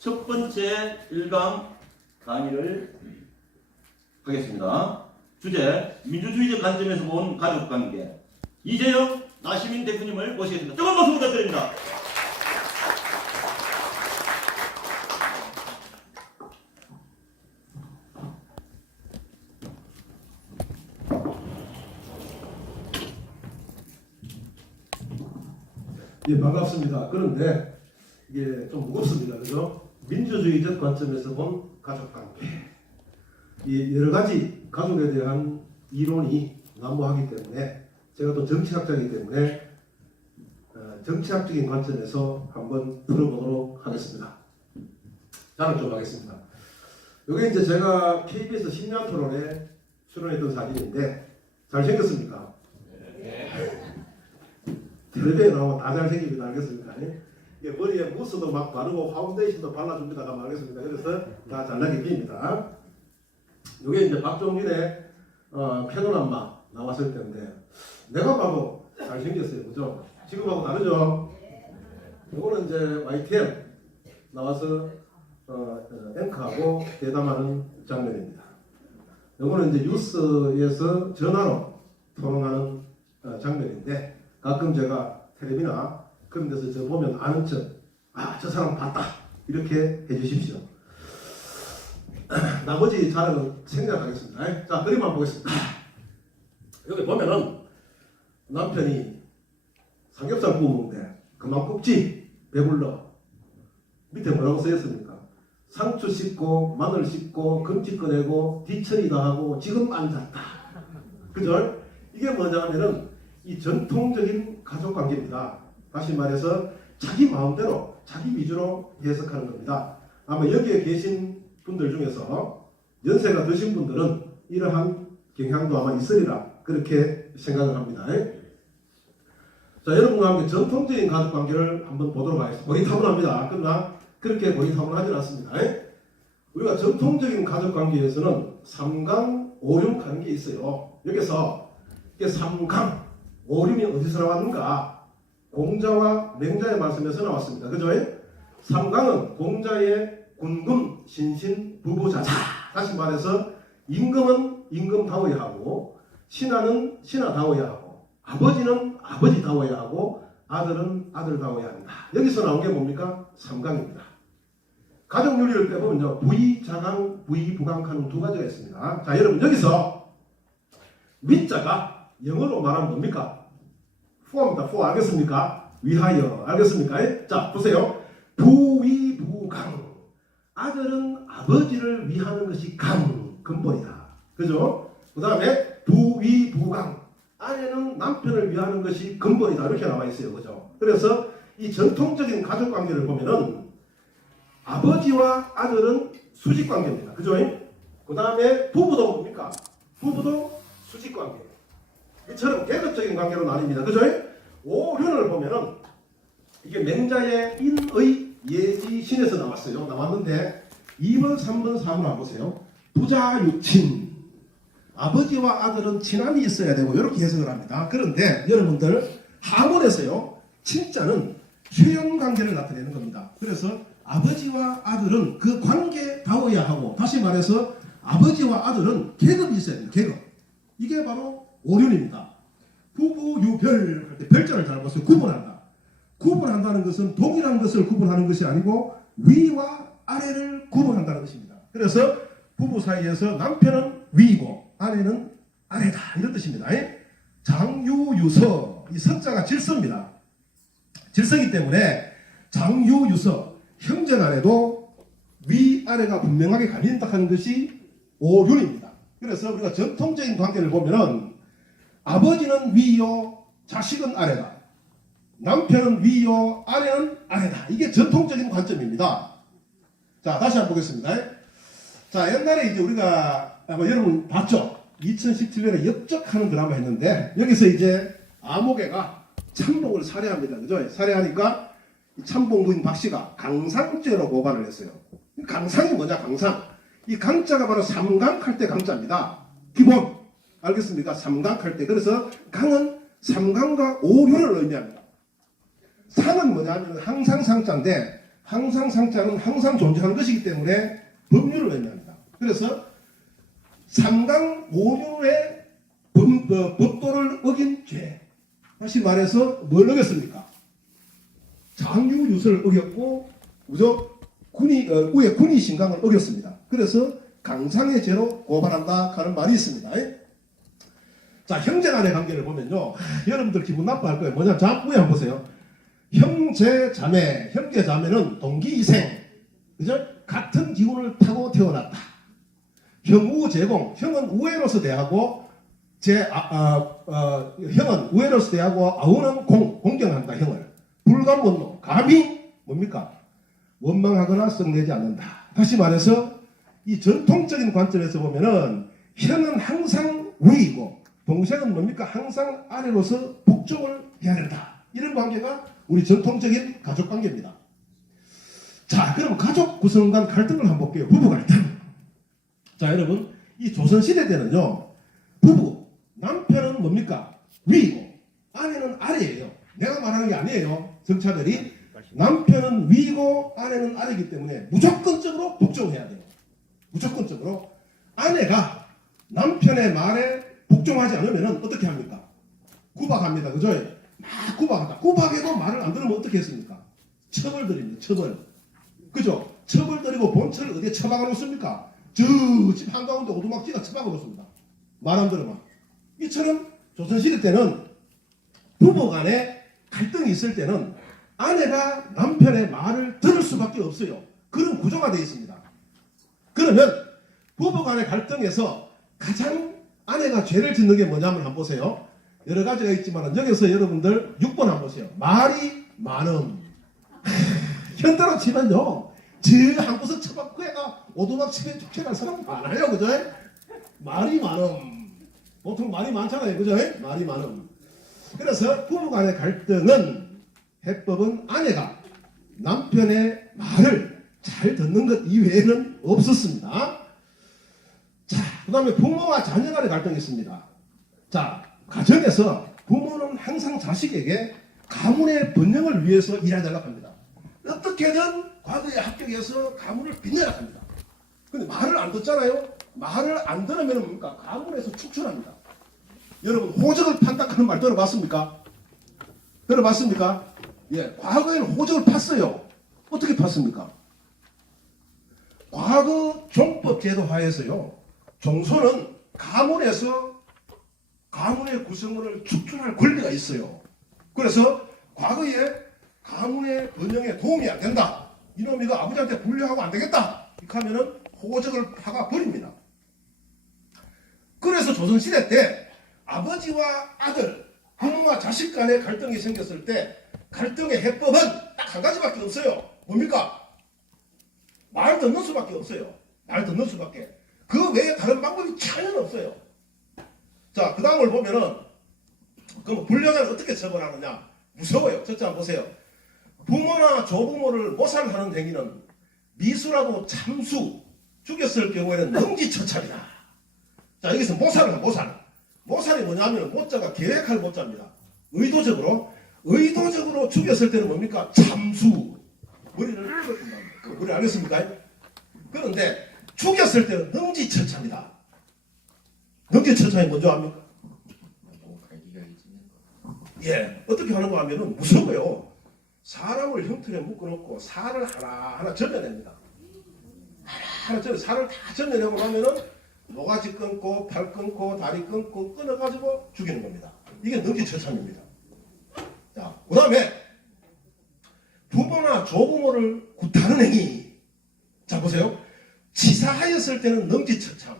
첫 번째 1강 강의를 하겠습니다. 주제, 민주주의적 관점에서 본 가족관계. 이재영 나시민 대표님을 모시겠습니다. 뜨거운 박수 부탁드립니다. 예, 반갑습니다. 그런데 이게 좀 무겁습니다. 그죠? 민주주의적 관점에서 본 가족관계. 이 여러 가지 가족에 대한 이론이 난무하기 때문에 제가 또 정치학자이기 때문에 정치학적인 관점에서 한번 풀어보도록 하겠습니다. 자랑 좀 하겠습니다. 이게 이제 제가 KBS 10년 토론에 출연했던 사진인데 잘생겼습니까? 텔레비에 나오면 다 잘생깁니다. 알겠습니까? 이게 머리에 무스도 막 바르고 파운데이션도 발라줍니다가 알겠습니까? 그래서 다 잘나게 깁니다. 이게 이제 박종진의 패노라마 나왔을 때인데 내가 봐도 잘생겼어요. 그죠? 지금하고 다르죠? 이거는 이제 YTN 나와서 앵커하고 대담하는 장면입니다. 이거는 이제 뉴스에서 전화로 토론하는 장면인데 가끔 제가 텔레비나 그런 데서 저 보면 아는 척, 저 사람 봤다 이렇게 해주십시오. 나머지 자료는 생략하겠습니다. 자, 그림 한번 보겠습니다. 여기 보면은 남편이 삼겹살 구우는데 그만 굽지 배불러. 밑에 뭐라고 써있습니까? 상추 씻고 마늘 씻고 금치 꺼내고 뒤처리 다 하고 지금 앉았다. 그죠? 이게 뭐냐면은 이 전통적인 가족관계입니다. 다시 말해서 자기 마음대로 자기 위주로 해석하는 겁니다. 아마 여기에 계신 분들 중에서 연세가 드신 분들은 이러한 경향도 아마 있으리라 그렇게 생각을 합니다. 자, 여러분과 함께 전통적인 가족관계를 한번 보도록 하겠습니다. 고리타분합니다. 그러나 그렇게 고리타분하지는 않습니다. 우리가 전통적인 가족관계에서는 삼강 오륜 가는 게 있어요. 여기서 이게 삼강 오륜이 어디서 나왔는가? 공자와 맹자의 말씀에서 나왔습니다. 그죠? 삼강은 공자의 군금, 신신, 부부자자. 다시 말해서 임금은 임금다워야 하고 신하는 신하다워야 하고 아버지는 아버지다워야 하고 아들은 아들다워야 한다. 여기서 나온 게 뭡니까? 삼강입니다. 가족 윤리를 빼보면요. 부의, 자강, 부의, 부강하는 두 가지가 있습니다. 자, 여러분 여기서 위자가 영어로 말하면 뭡니까? for입니다. for 알겠습니까? 위하여 알겠습니까? 자, 보세요. 부위부강. 아들은 아버지를 위하는 것이 근본이다. 그죠? 그 다음에 부위부강. 아내는 남편을 위하는 것이 근본이다. 이렇게 나와 있어요. 그죠? 그래서 이 전통적인 가족관계를 보면은 아버지와 아들은 수직관계입니다. 그죠? 그 다음에 부부도 뭡니까? 부부도 수직관계. 이처럼 계급적인 관계로 나뉩니다. 그죠? 오륜을 보면은 이게 맹자의 인의 예지신에서 나왔는데 2번, 3번, 4번 한번 보세요. 부자유친. 아버지와 아들은 친함이 있어야 되고 이렇게 해석을 합니다. 그런데 여러분들 하문에서요. 친자는 효용 관계를 나타내는 겁니다. 그래서 아버지와 아들은 그 관계다워야 하고 다시 말해서 아버지와 아들은 계급이 있어야 돼요. 계급. 이게 바로 오륜입니다. 부부 유별 할 때 별자를 잘 보세요. 구분한다. 구분한다는 것은 동일한 것을 구분하는 것이 아니고 위와 아래를 구분한다는 것입니다. 그래서 부부 사이에서 남편은 위이고 아내는 아래다 이런 뜻입니다. 장유유서 이 서자가 질서입니다. 질서이기 때문에 장유유서 형제간에도 위아래가 분명하게 갈린다 하는 것이 오륜입니다. 그래서 우리가 전통적인 관계를 보면은 아버지는 위요 자식은 아래다. 남편은 위요 아내는 아래다. 이게 전통적인 관점입니다. 자, 다시 한번 보겠습니다. 자, 옛날에 이제 우리가 아마 여러분 봤죠? 2017년에 역적하는 드라마 했는데 여기서 이제 아모개가 참봉을 살해합니다. 그죠? 살해하니까 참봉 부인 박씨가 강상죄로 고발을 했어요. 강상이 뭐냐? 강상. 이 강자가 바로 삼강할 때 강자입니다. 기본. 알겠습니까? 삼강할 때. 그래서 강은 삼강과 오륜을 의미합니다. 상은 뭐냐면 항상 상자인데 항상 상자는 항상 존재하는 것이기 때문에 법률을 의미합니다. 그래서 3강 5류의 법도를 어긴 죄. 다시 말해서 뭘 어겼습니까? 장유유서를 어겼고 우의 군의 신강을 어겼습니다. 그래서 강상의 죄로 고발한다 하는 말이 있습니다. 자, 형제 간의 관계를 보면요, 여러분들 기분 나빠할 거예요. 뭐냐, 자, 위에 한번 보세요. 형제 자매, 형제 자매는 동기이생, 그죠? 같은 기운을 타고 태어났다. 형우 제공, 형은 우애로서 대하고 형은 우애로서 대하고 아우는 공경한다. 형을 불감원노, 감히 뭡니까? 원망하거나 썩내지 않는다. 다시 말해서 이 전통적인 관점에서 보면은 형은 항상 위이고 동생은 뭡니까? 항상 아래로서 복종을 해야 된다. 이런 관계가 우리 전통적인 가족 관계입니다. 자, 그럼 가족 구성 간 갈등을 한번 볼게요. 부부 갈등. 자, 여러분, 이 조선시대 때는요, 부부, 남편은 뭡니까? 위이고 아내는 아래예요. 내가 말하는 게 아니에요. 정차들이 남편은 위고 아내는 아래이기 때문에 무조건적으로 복종해야 돼요. 무조건적으로. 아내가 남편의 말에 복종하지 않으면 어떻게 합니까? 구박합니다. 그죠? 막 구박한다. 구박해도 말을 안 들으면 어떻게 했습니까? 처벌 드립니다. 처벌. 그죠? 처벌 드리고 본처를 어디에 처박아 놓습니까? 저 집 한가운데 오두막지가 처박아 놓습니다. 말 안 들으면. 이처럼 조선시대 때는 부부 간에 갈등이 있을 때는 아내가 남편의 말을 들을 수밖에 없어요. 그런 구조가 되어 있습니다. 그러면 부부 간의 갈등에서 가장 아내가 죄를 짓는 게 뭐냐면 한번 보세요. 여러 가지가 있지만 여기서 여러분들 6번 한번 보세요. 말이 많음. 현대로 치면요, 저 한 구석 쳐박고 애가 오두막 치면 좋게 갈 사람 많아요. 그죠? 말이 많음. 보통 말이 많잖아요. 그죠? 말이 많음. 그래서 부부 간의 갈등은 해법은 아내가 남편의 말을 잘 듣는 것 이외에는 없었습니다. 자, 그 다음에 부모와 자녀 간의 갈등이 있습니다. 자, 가정에서 부모는 항상 자식에게 가문의 번영을 위해서 일하려고 합니다. 어떻게든 과거에 합격해서 가문을 빛내려고 합니다. 근데 말을 안 듣잖아요. 말을 안 들으면 뭡니까? 가문에서 축출합니다. 여러분, 호적을 판다 하는 말 들어봤습니까? 들어봤습니까? 예, 과거에는 호적을 팠어요. 어떻게 팠습니까? 과거 종법 제도 하에서요, 종소는 가문에서 가문의 구성원을 축출할 권리가 있어요. 그래서 과거에 가문의 번영에 도움이 안 된다. 이놈 이거 아버지한테 불려하고 안 되겠다. 이렇게 하면은 호적을 파가 버립니다. 그래서 조선시대 때 아버지와 아들, 부모와 자식 간의 갈등이 생겼을 때 갈등의 해법은 딱 한 가지밖에 없어요. 뭡니까? 말 듣는 수밖에 없어요. 말 듣는 수밖에. 그 외에 다른 방법이 전혀 없어요. 자, 그 다음을 보면은, 그럼 불량을 어떻게 처벌하느냐? 무서워요. 첫째 한번 보세요. 부모나 조부모를 모살하는 행위는 미수라도 참수, 죽였을 경우에는 능지처참이다. 자, 여기서 모살을 모살. 모살이 뭐냐면 모자가 계획할 모자입니다. 의도적으로 죽였을 때는 뭡니까? 참수. 머리를 뜯어준다. 그 머리 알겠습니까? 그런데 죽였을 때는 능지처참이다. 능지처참이 뭔지 압니까? 예, 어떻게 하는 거 하면은 무서워요. 사람을 형틀에 묶어놓고 살을 하나하나 절여냅니다. 하나하나 절여, 살을 다 절여내고 나면은 모가지 끊고 팔 끊고 다리 끊고 끊어가지고 죽이는 겁니다. 이게 능지처참입니다. 자, 그 다음에 부모나 조부모를 굿하는 행위. 자, 보세요. 치사하였을 때는 능지처참,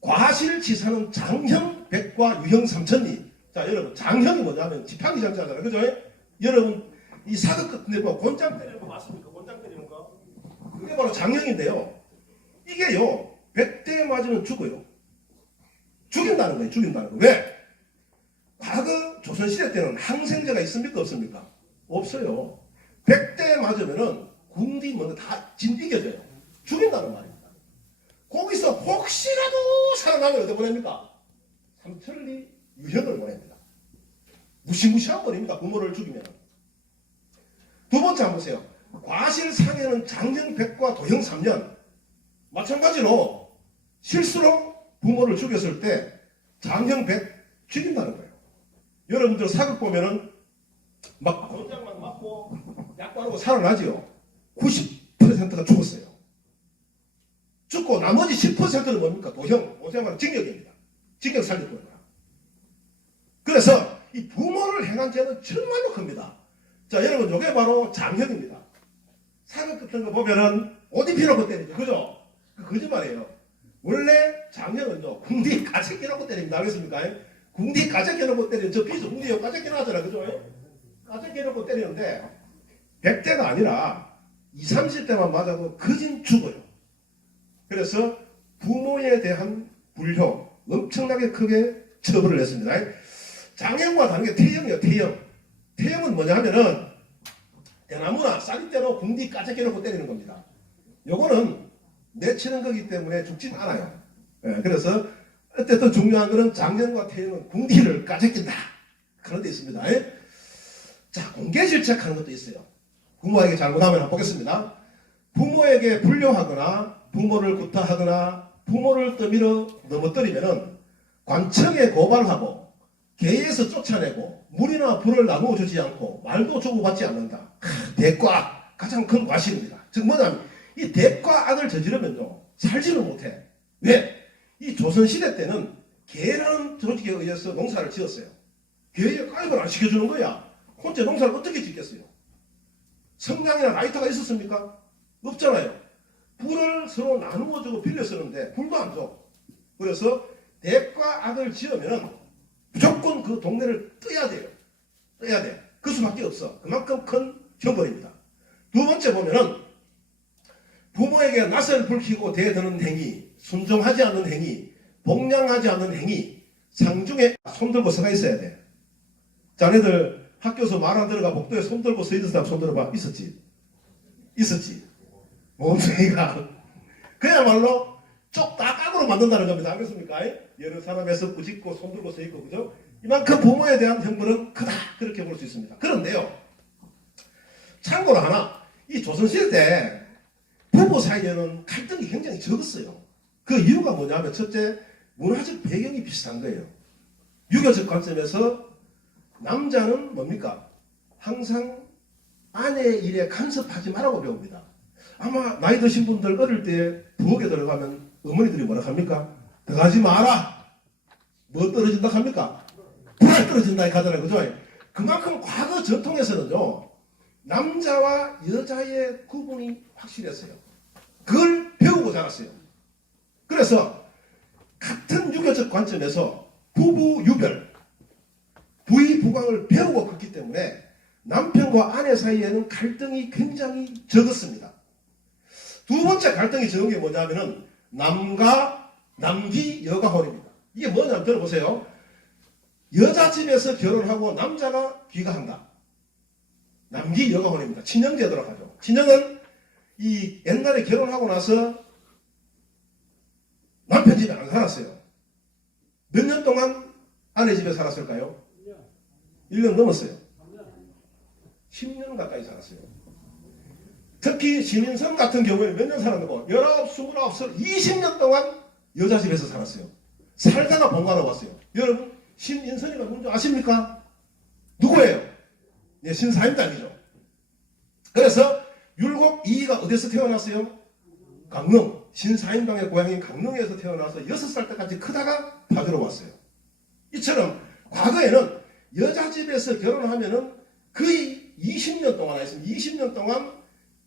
과실치사는 장형 백과 유형 삼천리. 자, 여러분, 장형이 뭐냐면 지팡이 장자잖아요. 그죠? 여러분, 이 사극 같은 데 보면 곤장 때리는 거 맞습니까? 곤장 때리는 거. 그게 바로 장형인데요. 이게요, 100대 맞으면 죽어요. 죽인다는 거예요. 죽인다는 거. 왜? 과거 조선시대 때는 항생제가 있습니까? 없습니까? 없어요. 100대 맞으면은 군디 먼저 다 이겨져요. 죽인다는 말입니다. 거기서 혹시라도 살아나면 어디 보냅니까? 삼천리 유형을 보냅니다. 무시무시한 거입니다. 부모를 죽이면. 두 번째 한번 보세요. 과실상해는 장형 100과 도형 3년. 마찬가지로 실수로 부모를 죽였을 때 장형 100 죽인다는 거예요. 여러분들 사극 보면은 막 권장만 맞고 약 바르고 살아나지요. 90%가 죽었어요. 죽고 나머지 10%는 뭡니까? 도형은 징역입니다. 징역 살릴 거예요. 그래서 이 부모를 행한 죄는 정말로 큽니다. 자, 여러분, 이게 바로 장형입니다. 사극 같은 거 보면은 옷 입혀놓고 때리죠. 그죠? 그 거짓말이에요. 원래 장형은요, 궁디 가재끼놓고 때립니다. 알겠습니까? 궁디 가재끼놓고 때리는, 저 비서 궁디요 가재끼놓고 하잖아. 그죠? 가재끼놓고 때리는데 100대가 아니라 20, 30대만 맞아도 거진 죽어요. 그래서 부모에 대한 불효 엄청나게 크게 처벌을 했습니다. 장형과 다른 게 태형이에요. 태형은 뭐냐 하면은 대나무나 쌀대로 궁디 까짝해놓고 때리는 겁니다. 요거는 내치는 거기 때문에 죽진 않아요. 그래서 어쨌든 중요한 거는 장형과 태형은 궁디를 까짝낀다. 그런 데 있습니다. 자, 공개질책하는 것도 있어요. 부모에게 잘못하면 한번 보겠습니다. 부모에게 불효하거나 부모를 구타하거나 부모를 떠밀어 넘어뜨리면은 관청에 고발하고 계에서 쫓아내고 물이나 불을 나누어 주지 않고 말도 조구받지 않는다. 대과 가장 큰 과실입니다. 즉 뭐냐면 이 대과악을 저지르면요 살지를 못해. 왜? 이 조선시대 때는 계라는 조직에 의해서 농사를 지었어요. 계에 가입을 안 시켜주는 거야. 혼자 농사를 어떻게 짓겠어요? 성냥이나 라이터가 있었습니까? 없잖아요. 불을 서로 나누어 주고 빌려 쓰는데 불도 안 줘. 그래서 대과악을 지으면 무조건 그 동네를 떠야 돼요. 떠야 돼. 그 수밖에 없어. 그만큼 큰 형벌입니다. 두 번째 보면은 부모에게 낯을 불키고 대드는 행위, 순종하지 않는 행위, 복량하지 않는 행위, 상중에 손들고 서가 있어야 돼. 자네들 학교에서 말 안 들어가 복도에 손들고 서 있는 사람 손들어봐. 있었지? 있었지? 몸뚱이가 그야말로 쪽다각으로 만든다는 겁니다. 알겠습니까? 여러 사람에서 꾸짖고 손들고 서 있고, 그죠? 이만큼 부모에 대한 형벌은 크다. 그렇게 볼 수 있습니다. 그런데요, 참고로 하나, 이 조선시대 때 부부 사이에는 갈등이 굉장히 적었어요. 그 이유가 뭐냐면, 첫째, 문화적 배경이 비슷한 거예요. 유교적 관점에서 남자는 뭡니까? 항상 아내의 일에 간섭하지 말라고 배웁니다. 아마 나이 드신 분들 어릴 때 부엌에 들어가면 어머니들이 뭐라 합니까? 들어가지 마라. 뭐 떨어진다 합니까? 불 떨어진다 하잖아요. 그죠? 그만큼 과거 전통에서는요, 남자와 여자의 구분이 확실했어요. 그걸 배우고 자랐어요. 그래서 같은 유교적 관점에서 부부 유별, 부의 부강을 배우고 컸기 때문에 남편과 아내 사이에는 갈등이 굉장히 적었습니다. 두 번째 갈등이 적은 게 뭐냐면은 남기 여가혼입니다. 이게 뭐냐면 들어보세요. 여자 집에서 결혼하고 남자가 귀가한다. 남기 여가혼입니다. 친형제도록 하죠. 친형은 이 옛날에 결혼하고 나서 남편 집에 안 살았어요. 몇 년 동안 아내 집에 살았을까요? 1년 넘었어요. 10년 가까이 살았어요. 특히 신인성 같은 경우에는 몇 년 살았는고 19, 29, 20년 동안 여자 집에서 살았어요. 살다가 본가로 왔어요. 여러분 신인선이가 누군지 아십니까? 누구예요? 네, 신사임당이죠. 그래서 율곡 이이가 어디서 태어났어요? 강릉. 신사임당의 고향인 강릉에서 태어나서 6살 때까지 크다가 파주로 왔어요. 이처럼 과거에는 여자 집에서 결혼하면은 거의 20년 동안 했습니다. 20년 동안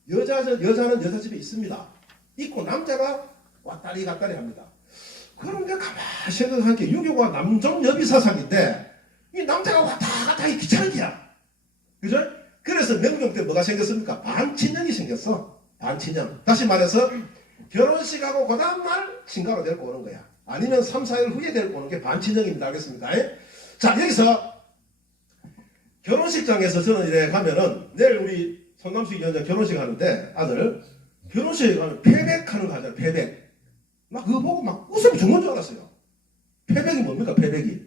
여자는 여자 집에 있습니다. 있고 남자가 왔다리 갔다리 합니다. 그런데 가만히 생각하기에 유교가 남종 여비 사상인데 이 남자가 왔다 갔다 하기 귀찮은기야. 그죠? 그래서 명종 때 뭐가 생겼습니까? 반친형이 생겼어. 반친형. 다시 말해서 결혼식하고 그 다음날 친가로 데리고 오는 거야. 아니면 3, 4일 후에 데리고 오는 게 반친형입니다. 알겠습니까? 자, 여기서 결혼식장에서 저는 이래 가면은 내일 우리 손남식 위원장 결혼식 하는데 아들 결혼식에 가면 패백하는 거 하잖아요. 패백. 막 그거 보고 막 웃으면 죽는 줄 알았어요. 패백이 뭡니까? 패백이.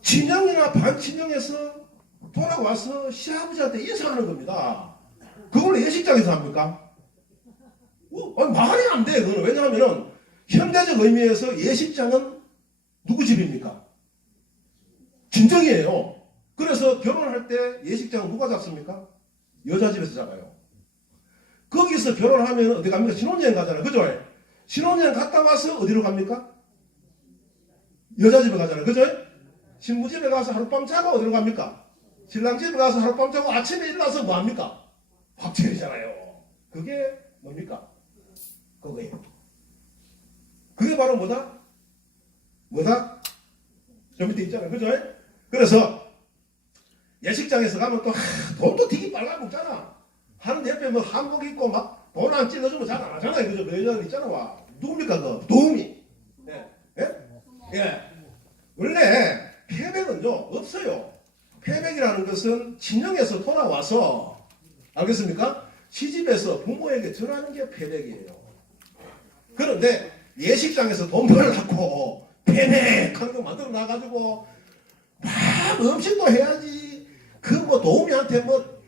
친형이나 반친형에서 돌아와서 시아버지한테 인사하는 겁니다. 그걸 예식장에서 합니까? 아니, 말이 안 돼. 그거는. 왜냐하면 현대적 의미에서 예식장은 누구 집입니까? 친정이에요. 그래서 결혼할 때 예식장은 누가 잡습니까? 여자 집에서 잡아요. 거기서 결혼하면 어디 갑니까? 신혼여행 가잖아요. 그죠? 신혼여행 갔다 와서 어디로 갑니까? 여자 집에 가잖아요. 그죠? 신부 집에 가서 하룻밤 자고 어디로 갑니까? 신랑 집에 가서 하룻밤 자고 아침에 일어나서 뭐 합니까? 밥 차리잖아요. 그게 뭡니까? 그거예요. 그게 바로 뭐다? 뭐다? 저 밑에 있잖아요. 그죠? 그래서 예식장에서 가면 또 돈도 되게 빨라 먹잖아. 하는 옆에 뭐 한복 입고 막 돈 안 찔러주면 잘 안 하잖아요. 그죠? 그 여자들 있잖아. 와. 누굽니까? 그 도우미. 예. 예? 예. 원래 폐백은요 없어요. 폐백이라는 것은 친정에서 돌아와서 알겠습니까? 시집에서 부모에게 전하는 게 폐백이에요. 그런데 예식장에서 돈 벌려고 폐백하는 거 만들어 놔가지고 막 음식도 해야지. 그 뭐 도우미한테 뭐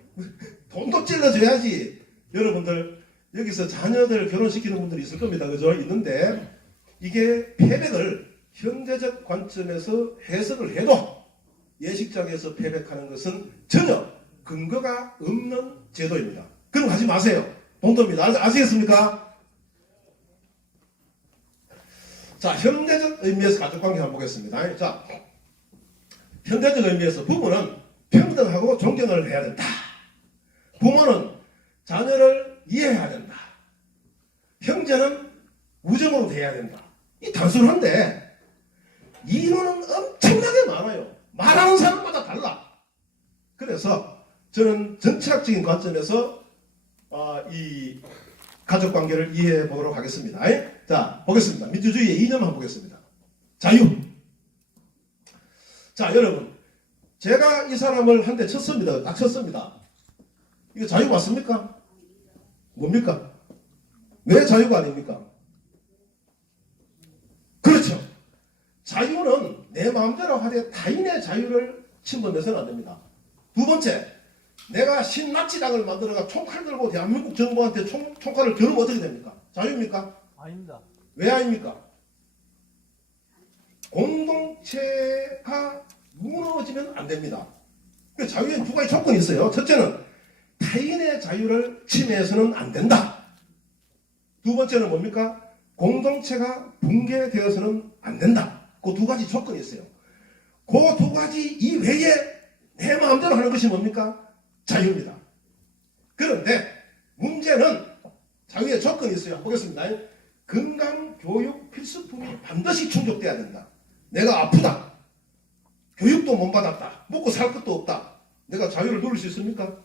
돈도 찔러줘야지. 여러분들 여기서 자녀들 결혼시키는 분들이 있을 겁니다. 그죠? 있는데 이게 폐백을 현대적 관점에서 해석을 해도 예식장에서 폐백하는 것은 전혀 근거가 없는 제도입니다. 그럼 하지 마세요. 본도입니다. 아시겠습니까? 자, 현대적 의미에서 가족관계 한번 보겠습니다. 자, 현대적 의미에서 부부는 평등하고 존경을 해야 된다. 부모는 자녀를 이해해야 된다. 형제는 우정으로 대해야 된다. 이 단순한데 이론은 엄청나게 많아요. 말하는 사람마다 달라. 그래서 저는 전체학적인 관점에서 이 가족관계를 이해해 보도록 하겠습니다. 자, 보겠습니다. 민주주의의 이념 한번 보겠습니다. 자유. 자, 여러분, 제가 이 사람을 한 대 쳤습니다. 딱 쳤습니다. 이거 자유 맞습니까? 뭡니까? 왜 자유가 아닙니까? 그렇죠. 자유는 내 마음대로 하되 타인의 자유를 침범해서는 안 됩니다. 두 번째, 내가 신나치당을 만들어가 총칼 들고 대한민국 정부한테 총칼을 겨누면 어떻게 됩니까? 자유입니까? 아닙니다. 왜 아닙니까? 공동체가 무너지면 안 됩니다. 자유에는 두 가지 조건이 있어요. 첫째는 타인의 자유를 침해해서는 안 된다. 두 번째는 뭡니까? 공동체가 붕괴되어서는 안 된다. 그 두 가지 조건이 있어요. 그 두 가지 이외에 내 마음대로 하는 것이 뭡니까? 자유입니다. 그런데 문제는 자유의 조건이 있어요. 보겠습니다. 건강, 교육, 필수품이 반드시 충족돼야 된다. 내가 아프다. 교육도 못 받았다. 먹고 살 것도 없다. 내가 자유를 누릴 수 있습니까?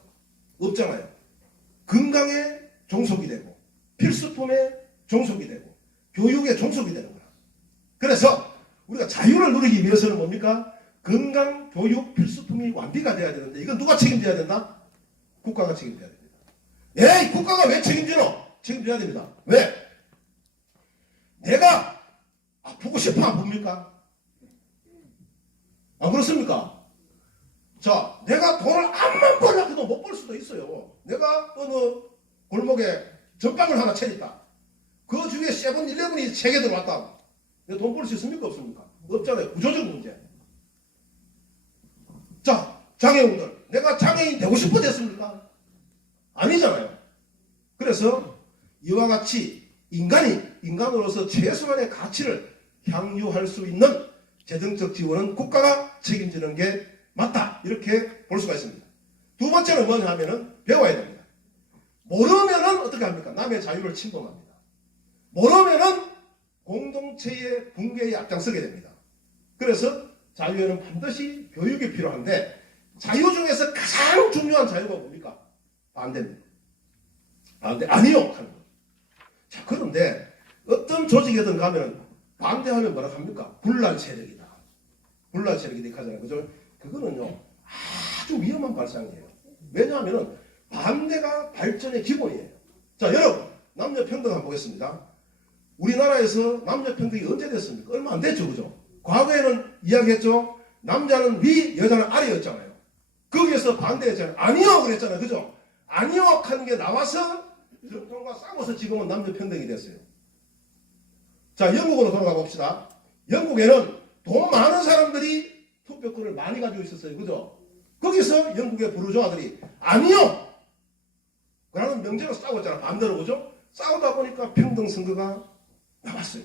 없잖아요. 건강에 종속이 되고 필수품에 종속이 되고 교육에 종속이 되는 거야. 그래서 우리가 자유를 누리기 위해서는 뭡니까? 건강, 교육, 필수품이 완비가 돼야 되는데 이건 누가 책임져야 된다? 국가가 책임져야 됩니다. 에이, 국가가 왜 책임지노? 책임져야 됩니다. 왜? 내가 아프고 싶어 안 봅니까? 안 그렇습니까? 자, 내가 돈을 암만 벌려고 해도 못 벌 수도 있어요. 내가 어느 골목에 전빵을 하나 차렸다. 그 중에 세븐일레븐이 3개 들어왔다. 내가 돈 벌 수 있습니까? 없습니까? 없잖아요. 구조적 문제. 자, 장애인들. 내가 장애인 되고 싶어 됐습니까? 아니잖아요. 그래서 이와 같이 인간이 인간으로서 최소한의 가치를 향유할 수 있는 재정적 지원은 국가가 책임지는 게 맞다. 이렇게 볼 수가 있습니다. 두 번째는 뭐냐 하면은 배워야 됩니다. 모르면은 어떻게 합니까? 남의 자유를 침범합니다. 모르면은 공동체의 붕괴에 앞장서게 됩니다. 그래서 자유에는 반드시 교육이 필요한데 자유 중에서 가장 중요한 자유가 뭡니까? 반대입니다. 반대 아니요 하는 거. 자, 그런데 어떤 조직이든 가면 반대하면 뭐라 합니까? 분란 세력이다. 분란 세력이 하잖아요. 그죠? 그거는요 아주 위험한 발상이에요. 왜냐하면 반대가 발전의 기본이에요. 자, 여러분 남녀 평등 한번 보겠습니다. 우리나라에서 남녀 평등이 언제 됐습니까? 얼마 안 됐죠, 그죠? 과거에는 이야기했죠. 남자는 위, 여자는 아래였잖아요. 거기에서 반대했잖아요. 아니요 그랬잖아요. 그죠? 아니요 하는 게 나와서 정권과 싸워서 지금은 남녀 평등이 됐어요. 자, 영국으로 돌아가 봅시다. 영국에는 돈 많은 사람들이 투표권을 많이 가지고 있었어요. 그죠? 거기서 영국의 부르주아들이 아니요! 그러는 명제로 싸웠잖아. 반대로. 그죠? 싸우다 보니까 평등선거가 나왔어요.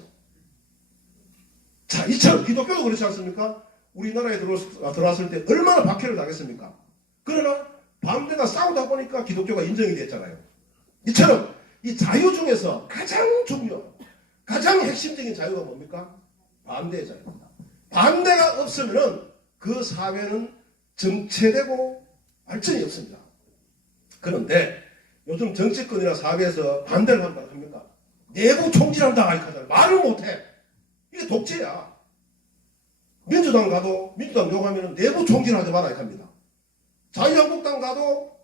자, 이처럼 기독교도 그렇지 않습니까? 우리나라에 들어왔을 때 얼마나 박해를 당했습니까? 그러나 반대가 싸우다 보니까 기독교가 인정이 됐잖아요. 이처럼 이 자유 중에서 가장 중요한, 가장 핵심적인 자유가 뭡니까? 반대의 자유입니다. 반대가 없으면 그 사회는 정체되고 발전이 없습니다. 그런데 요즘 정치권이나 사회에서 반대를 한다고 합니까? 내부 총질한다 하잖아요. 말을 못해. 이게 독재야. 민주당 가도 민주당 욕하면 내부 총질하지 말아야 합니다. 자유한국당 가도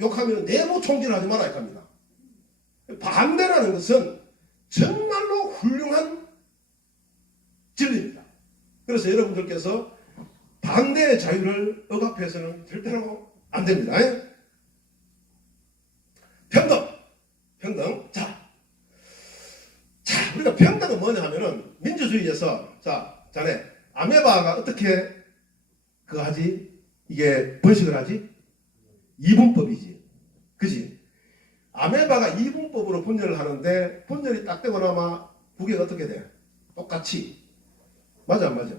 욕하면 내부 총질하지 말아야 합니다. 반대라는 것은 정말로 훌륭한 진리입니다. 그래서 여러분들께서 반대의 자유를 억압해서는 절대로 안 됩니다. 평등. 자, 우리가 평등은 뭐냐 하면은 민주주의에서 자네 아메바가 어떻게 이게 번식을 하지? 이분법이지. 그지? 아메바가 이분법으로 분열을 하는데 분열이 딱 되고 나면 부계가 어떻게 돼? 똑같이. 맞아 안 맞아?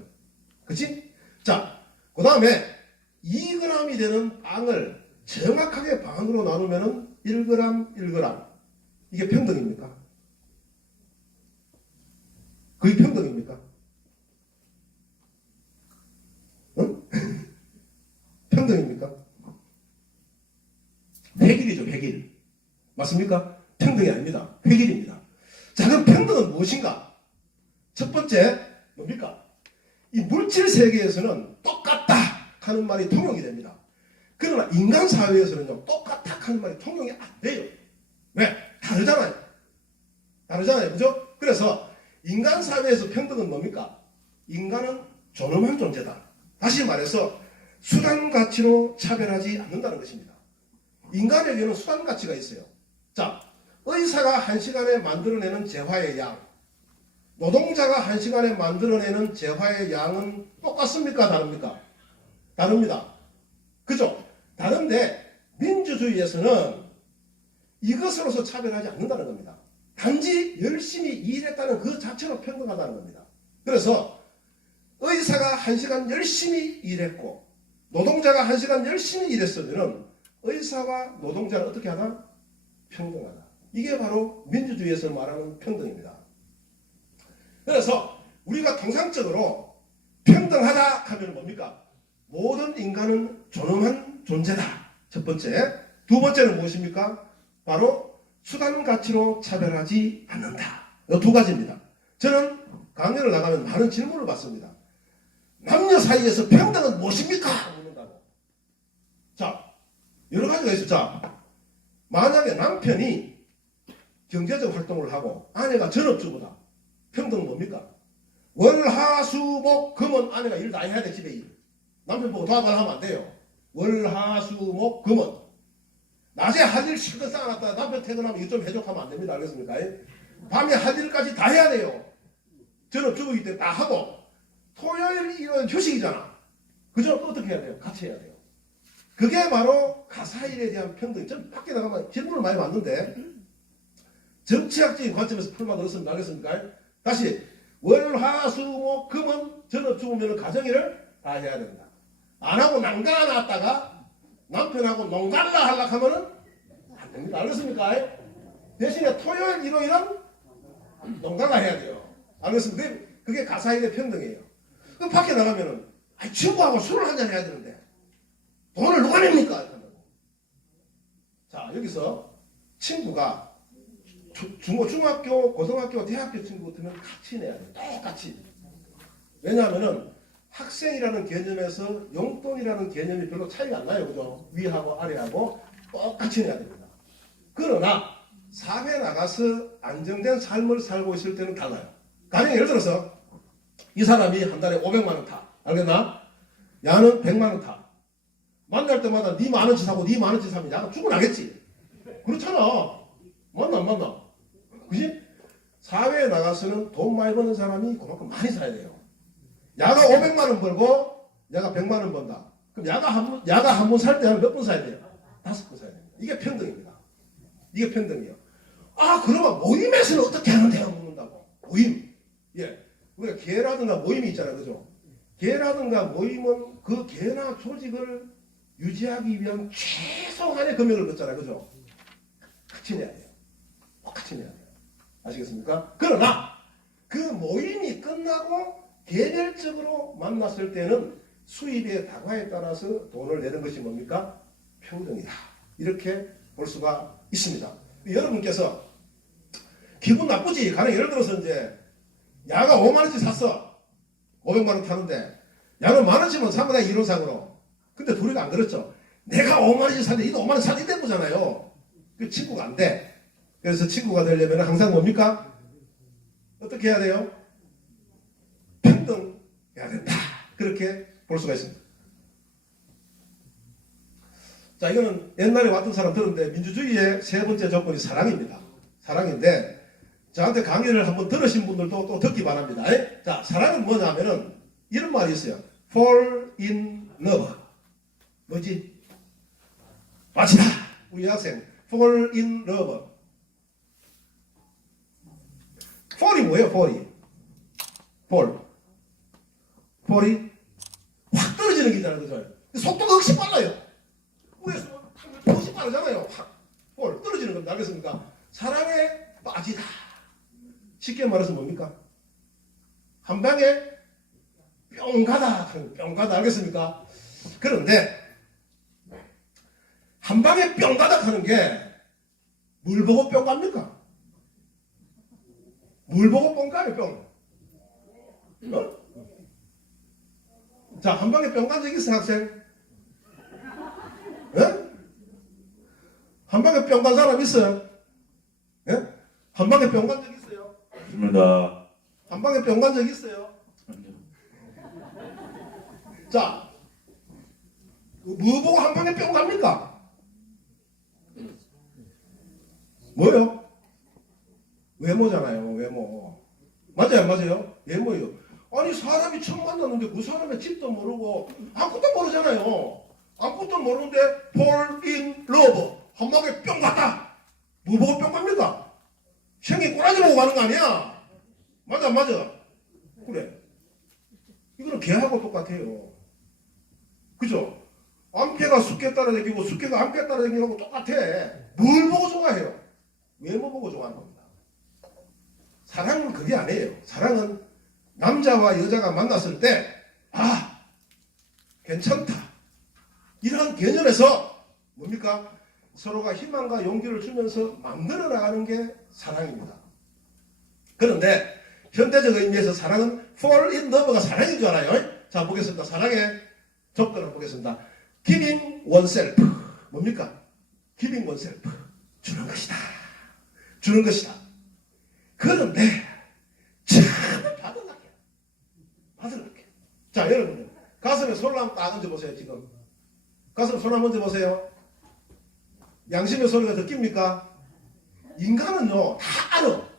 그치? 자, 그 다음에 2g이 되는 빵을 정확하게 반으로 나누면은 1g, 1g. 이게 평등입니까? 그게 평등입니까? 응? 평등입니까? 획일이죠, 획일. 맞습니까? 평등이 아닙니다. 획일입니다. 자, 그럼 평등은 무엇인가? 첫 번째, 뭡니까? 이 물질 세계에서는 똑같다 하는 말이 통용이 됩니다. 그러나 인간 사회에서는요, 똑같다 하는 말이 통용이 안 돼요. 왜? 다르잖아요. 그죠? 그래서 인간 사회에서 평등은 뭡니까? 인간은 존엄한 존재다. 다시 말해서 수단 가치로 차별하지 않는다는 것입니다. 인간에게는 수단 가치가 있어요. 자, 의사가 1시간에 만들어내는 재화의 양, 노동자가 1시간에 만들어내는 재화의 양은 똑같습니까? 다릅니까? 다릅니다. 그죠? 다른데 민주주의에서는 이것으로서 차별하지 않는다는 겁니다. 단지 열심히 일했다는 그 자체로 평등하다는 겁니다. 그래서 의사가 1시간 열심히 일했고 노동자가 1시간 열심히 일했으면 의사와 노동자는 어떻게 하나? 평등하다. 이게 바로 민주주의에서 말하는 평등입니다. 그래서 우리가 통상적으로 평등하다 하면 뭡니까? 모든 인간은 존엄한 존재다. 첫 번째. 두 번째는 무엇입니까? 바로 수단 가치로 차별하지 않는다. 이 두 가지입니다. 저는 강연을 나가면 많은 질문을 받습니다. 남녀 사이에서 평등은 무엇입니까? 묻는다고. 자, 여러 가지가 있어요. 자, 만약에 남편이 경제적 활동을 하고 아내가 전업주부다. 평등은 뭡니까? 월, 하, 수, 목, 금은 아내가 일 다 해야 돼, 집에 일. 남편 보고 도와달라 하면 안 돼요. 월, 하, 수, 목, 금은. 낮에 할 일 실컷 쌓아놨다가 남편 퇴근하면 이거 좀 해줘 하면 안 됩니다. 알겠습니까? 밤에 할 일까지 다 해야 돼요. 전업주부이기 때문에 다 하고. 토요일, 일요일 휴식이잖아. 그죠? 어떻게 해야 돼요? 같이 해야 돼요. 그게 바로 가사일에 대한 평등. 전 밖에 나가면 질문을 많이 받는데 정치학적인 관점에서 풀만 들었으면 알겠습니까? 다시 월, 화, 수, 목, 금은 전업주부면 가정일을 다 해야 된다. 안 하고 난가 놨다가 남편하고 농갈라 하려고 하면은 안 됩니다. 알겠습니까? 대신에 토요일, 일요일은 농갈라 해야 돼요. 알겠습니까? 그게 가사일의 평등이에요. 그럼 밖에 나가면은 친구하고 술을 한잔 해야 되는데 돈을 누가 냅니까? 자, 여기서 친구가 중학교, 고등학교, 대학교 친구 같으면 같이 내야 돼요. 똑같이. 왜냐하면은 학생이라는 개념에서 용돈이라는 개념이 별로 차이가 안 나요. 그죠? 위하고 아래하고 똑같이 내야 됩니다. 그러나 사회에 나가서 안정된 삶을 살고 있을 때는 달라요. 가령 예를 들어서 이 사람이 한 달에 500만 원 타. 알겠나? 야는 100만 원 타. 만날 때마다 네 많은 짓 하고 네 많은 짓 하면 야가 죽어나겠지. 그렇잖아. 맞나 안 맞나? 그지? 사회에 나가서는 돈 많이 버는 사람이 그만큼 많이 사야 돼요. 야가 500만 원 벌고 야가 100만 원 번다. 그럼 야가 한 번 살 때 한 몇 번 사야 돼요? 5번 사야 돼요. 이게 평등입니다. 이게 평등이에요. 아, 그러면 모임에서는 어떻게 하는데요? 묻는다고. 모임. 예. 우리가 개라든가 모임이 있잖아요. 그죠? 개라든가 모임은 그 개나 조직을 유지하기 위한 최소한의 금액을 걷잖아요. 그죠? 같이 내야 돼요. 같이 내야 돼요. 아시겠습니까? 그러나 그 모임이 끝나고 개별적으로 만났을 때는 수입의 다과에 따라서 돈을 내는 것이 뭡니까? 평등이다. 이렇게 볼 수가 있습니다. 여러분께서 기분 나쁘지? 가령 예를 들어서 이제 야가 5만 원치 샀어. 500만 원 타는데 야는 만 원치면 사면 이론상으로. 근데 둘이가 안 그렇죠. 내가 5만 원치 샀는데 이도 5만 원 사야 되는 거잖아요. 그 친구가 안 돼. 그래서 친구가 되려면 항상 뭡니까? 어떻게 해야 돼요? 평등해야 된다. 그렇게 볼 수가 있습니다. 자, 이거는 옛날에 왔던 사람 들었는데 민주주의의 세 번째 조건이 사랑입니다. 사랑인데 저한테 강의를 한번 들으신 분들도 또 듣기 바랍니다. 자, 사랑은 뭐냐면은 이런 말이 있어요. fall in love. 뭐지? 맞히다. 우리 학생 fall in love. fall이 뭐예요? fall이. fall이 확 떨어지는 게 있잖아요. 그죠? 속도가 훨씬 빨라요. 위에서 훨씬 빠르잖아요. 확 fall 떨어지는 겁니다. 알겠습니까? 사랑에 빠지다. 쉽게 말해서 뭡니까? 한 방에 뿅 가다. 뿅 가다. 알겠습니까? 그런데 한 방에 뿅 가다 하는 게 물 보고 뿅 갑니까? 물 보고 뿅 가요. 뿅. 어? 자, 한 방에 뿅 간 적 있어, 학생? 예? 한 방에 뿅 간 사람 있어요? 예? 한 방에 뿅 간 적 있어요? 있습니다. 한 방에 뿅 간 적 있어요? 자, 뭐 보고 한 방에 뿅 갑니까? 뭐요? 외모잖아요. 외모. 맞아요, 맞아요. 외모예요. 아니 사람이 처음 만났는데 그 사람의 집도 모르고 아무것도 모르잖아요. 아무것도 모르는데 fall in love. 한 방에 뿅 갔다. 뭐 보고 뿅 갑니까? 생긴 꼬라지 보고 가는 거 아니야? 맞아, 맞아. 그래. 이거는 개하고 똑같아요. 그죠? 암개가 숫개 따라다니고 숫개가 암개 따라다니는 거하고 똑같아. 뭘 보고 좋아해요? 외모 보고 좋아하는 겁니다. 사랑은 그게 아니에요. 사랑은 남자와 여자가 만났을 때 괜찮다. 이런 개념에서 뭡니까? 서로가 희망과 용기를 주면서 만들어 나가는 게 사랑입니다. 그런데 현대적 의미에서 사랑은 fall in love가 사랑인 줄 알아요. 자, 보겠습니다. 사랑의 조건을 보겠습니다. giving oneself. 뭡니까? giving oneself. 주는 것이다. 주는 것이다. 그런데 참 받으려게. 받으려게. 자, 여러분 가슴에 손을 한번 딱 얹어보세요. 지금 가슴에 손 한번 얹어보세요. 양심의 소리가 느낍니까? 인간은요 다 알아.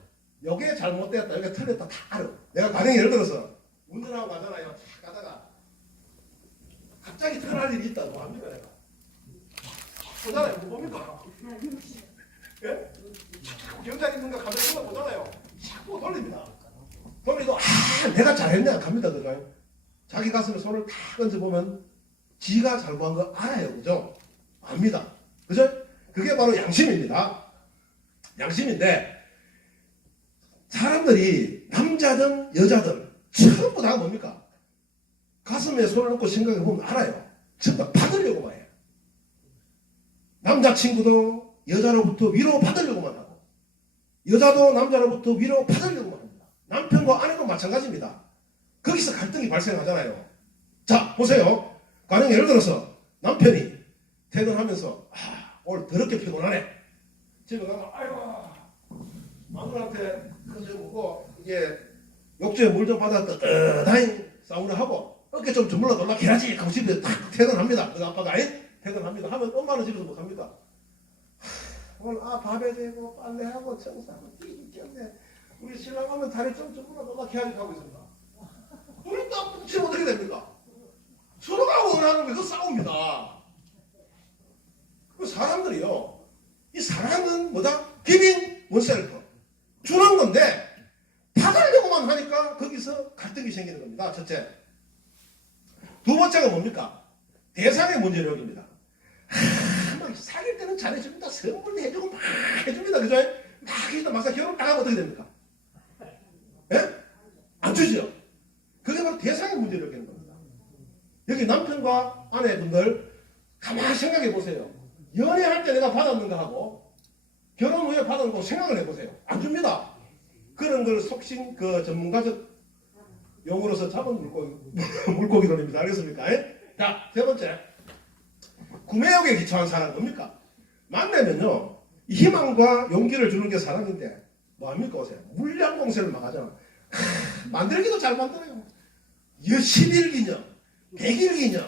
여기에 잘못됐다, 여기에 틀렸다 다 알아. 내가 가령 예를 들어서 운전하고 가잖아요. 탁 가다가 갑자기 턴할 일이 있다. 뭐 합니까 내가? 보잖아요. 뭐 봅니까? 예? 경찰이 있는가 가면 쳐다보잖아요. 자꾸 돌립니다. 돌리도 내가 잘했네 갑니다. 그죠? 자기 가슴에 손을 탁 얹어보면 지가 잘못한 거 알아요. 그죠? 압니다. 그죠? 그게 바로 양심입니다. 양심인데 사람들이 남자든 여자든 전부 다 뭡니까? 가슴에 손을 넣고 생각해보면 알아요. 전부 다 받으려고만 해요. 남자친구도 여자로부터 위로받으려고만 하고 여자도 남자로부터 위로받으려고만 합니다. 남편과 아내도 마찬가지입니다. 거기서 갈등이 발생하잖아요. 자, 보세요. 가령 예를 들어서 남편이 퇴근하면서 오늘 더럽게 피곤하네. 집에 가면 아이고 마누라한테 그저 뭐고 이게 욕조에 물 좀 받아 뜨뜻하니 사우나 하고 어깨 좀 주물러 놀라 해야지 하고 집에 딱 퇴근합니다. 그 아빠가 퇴근합니다. 하면 엄마는 집에서 못합니다. 오늘 밥에 대고 빨래하고 청소하고 뛰겠네. 우리 신랑 하면 다리 좀 주구나 너가 계약이 가고 있습니다. 우리 딱 붙이면 어떻게 됩니까? 서로가 원하는 거에서 싸웁니다. 그 사람들이요. 이 사랑은 뭐다? giving oneself. 주는 건데 받으려고만 하니까 거기서 갈등이 생기는 겁니다. 첫째. 두 번째가 뭡니까? 대상의 문제력입니다. 막 사귈 때는 잘해줍니다. 선물도 해주고 막 해줍니다. 그죠? 막 해주다 막상 결혼 딱 하면 어떻게 됩니까? 예? 안 주죠? 그게 바로 대상의 문제력인 겁니다. 여기 남편과 아내분들 가만히 생각해 보세요. 연애할 때 내가 받았는가 하고 결혼 후에 받은 거 생각을 해보세요. 안 줍니다. 그런 걸 속신 그 전문가적 용어로서 잡은 물고기론입니다. 알겠습니까? 자, 세 번째. 구매욕에 기초한 사랑 뭡니까? 만나면요. 희망과 용기를 주는 게 사랑인데 뭐합니까? 오세요. 물량 공세를 막 하잖아. 만들기도 잘 만들어요. 10일 기념, 100일 기념,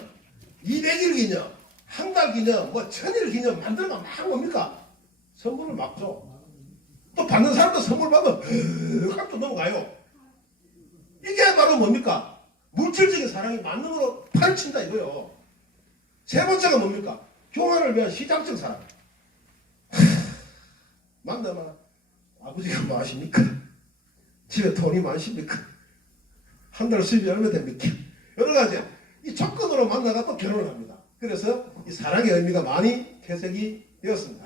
200일 기념, 한 달 기념, 뭐 1000일 기념 만들어가 막 뭡니까? 선물을 막 줘. 또 받는 사람도 선물 받으면 깜짝 넘어가요. 이게 바로 뭡니까? 물질적인 사랑이 만능으로 파헤친다 이거요. 세 번째가 뭡니까? 교환을 위한 시장적 사랑. 만나면 아버지가 뭐 하십니까? 집에 돈이 많으십니까? 한 달 수입이 얼마 됩니까? 여러 가지 이 조건으로 만나가 또 결혼을 합니다. 그래서 이 사랑의 의미가 많이 개색이 되었습니다.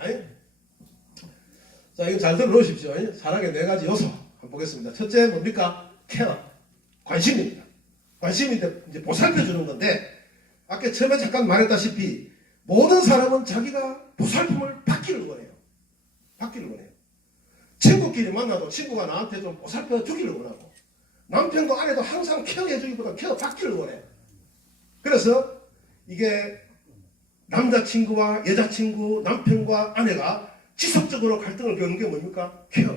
자, 이거 잘 들어놓으십시오. 사랑의 네 가지 요소 한번 보겠습니다. 첫째 뭡니까? 케어, 관심입니다. 관심인데 이제 보살펴주는 건데 아까 처음에 잠깐 말했다시피 모든 사람은 자기가 보살핌을 받기를 원해요. 받기를 원해요. 친구끼리 만나도 친구가 나한테 좀 보살펴 주기를 원하고 남편도 아내도 항상 케어해 주기보다 케어 받기를 원해요. 그래서 이게 남자친구와 여자친구, 남편과 아내가 지속적으로 갈등을 겪는 게 뭡니까? 케어.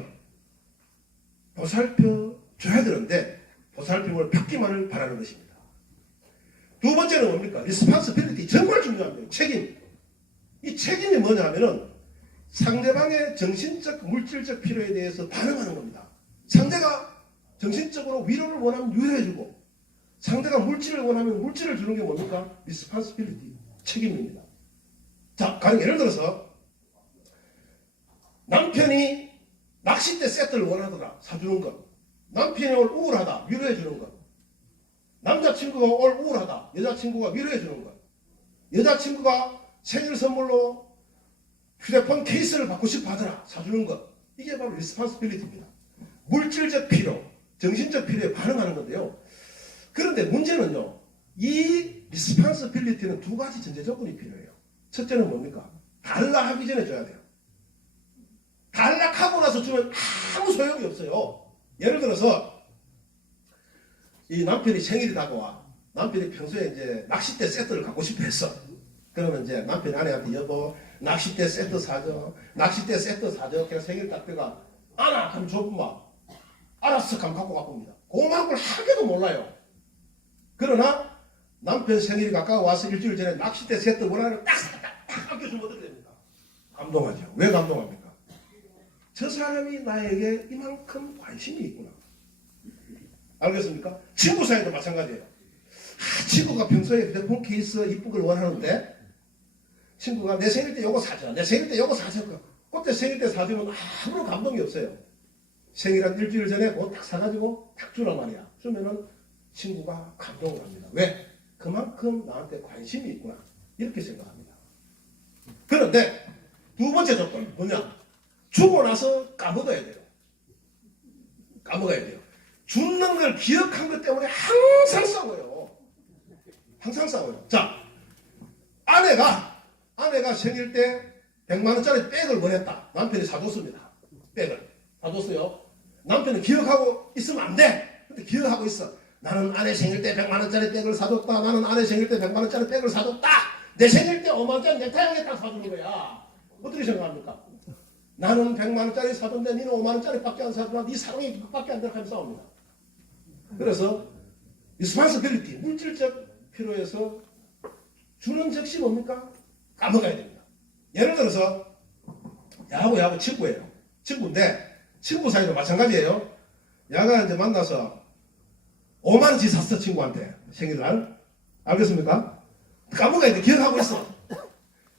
보살펴 줘야 되는데 보살핌을 받기만을 바라는 것입니다. 두 번째는 뭡니까? 리스폰시빌리티. 정말 중요합니다. 책임. 이 책임이 뭐냐 하면은 상대방의 정신적, 물질적 필요에 대해서 반응하는 겁니다. 상대가 정신적으로 위로를 원하면 위로해주고 상대가 물질을 원하면 물질을 주는 게 뭡니까? 리스폰시빌리티. 책임입니다. 자, 가령 예를 들어서 남편이 낚싯대 세트를 원하더라. 사주는 것. 남편이 오늘 우울하다. 위로해주는 것. 남자친구가 오늘 우울하다. 여자친구가 위로해주는 것. 여자친구가 생일 선물로 휴대폰 케이스를 받고 싶어 하더라. 사주는 것. 이게 바로 리스폰시빌리티입니다. 물질적 필요, 정신적 필요에 반응하는 건데요. 그런데 문제는요. 이 리스폰시빌리티는 두 가지 전제 조건이 필요해요. 첫째는 뭡니까? 단락하기 전에 줘야 돼요. 단락하고 나서 주면 아무 소용이 없어요. 예를 들어서 이 남편이 생일이 다가와. 남편이 평소에 이제 낚싯대 세트를 갖고 싶어 했어. 그러면 이제 남편이 아내한테 여보 낚싯대 세트 사줘. 낚싯대 세트 사줘. 그냥 생일 딱 때가 아나 하면 줘보마. 알았어 하면 갖고 가봅니다. 고마운 걸 한 개도 몰라요. 그러나 남편 생일이 가까워와서 일주일 전에 낚싯대 세트 원하는 딱 아껴주면 어떻게 됩니까? 감동하죠. 왜 감동합니까? 저 사람이 나에게 이만큼 관심이 있구나. 알겠습니까? 친구 사이도 마찬가지예요. 친구가 평소에 휴대폰 케이스 이쁜 걸 원하는데 친구가 내 생일 때 요거 사줘. 내 생일 때 요거 사줘. 그때 생일 때 사주면 아무런 감동이 없어요. 생일 한 일주일 전에 그거 딱 사가지고 딱 주란 말이야. 주면은 친구가 감동을 합니다. 왜? 그만큼 나한테 관심이 있구나. 이렇게 생각합니다. 그런데 두 번째 조건 뭐냐? 주고 나서 까먹어야 돼요. 까먹어야 돼요. 주는 걸 기억한 것 때문에 항상 싸워요. 항상 싸워요. 자, 아내가 생일 때 100만 원짜리 백을 원했다. 남편이 사줬습니다. 백을 사줬어요. 남편은 기억하고 있으면 안 돼. 근데 기억하고 있어. 나는 아내 생일 때 100만 원짜리 백을 사줬다. 나는 아내 생일 때 100만 원짜리 백을 사줬다. 내 생일 때 5만 원짜리 넥타이에 딱 사주는 거야. 어떻게 생각합니까? 나는 100만 원짜리 사줬는데 니는 5만 원짜리 밖에 안 사주나 네 사랑이 그밖에 안 들어가면 싸웁니다. 그래서 리스폰시빌리티, 물질적 필요에서 주는 즉시 뭡니까? 까먹어야 됩니다. 예를 들어서 야하고 친구예요. 친구인데 친구 사이도 마찬가지예요. 야가 이제 만나서 5만 원치 샀어. 친구한테 생일날. 알겠습니까? 까먹어야 돼. 기억하고 있어.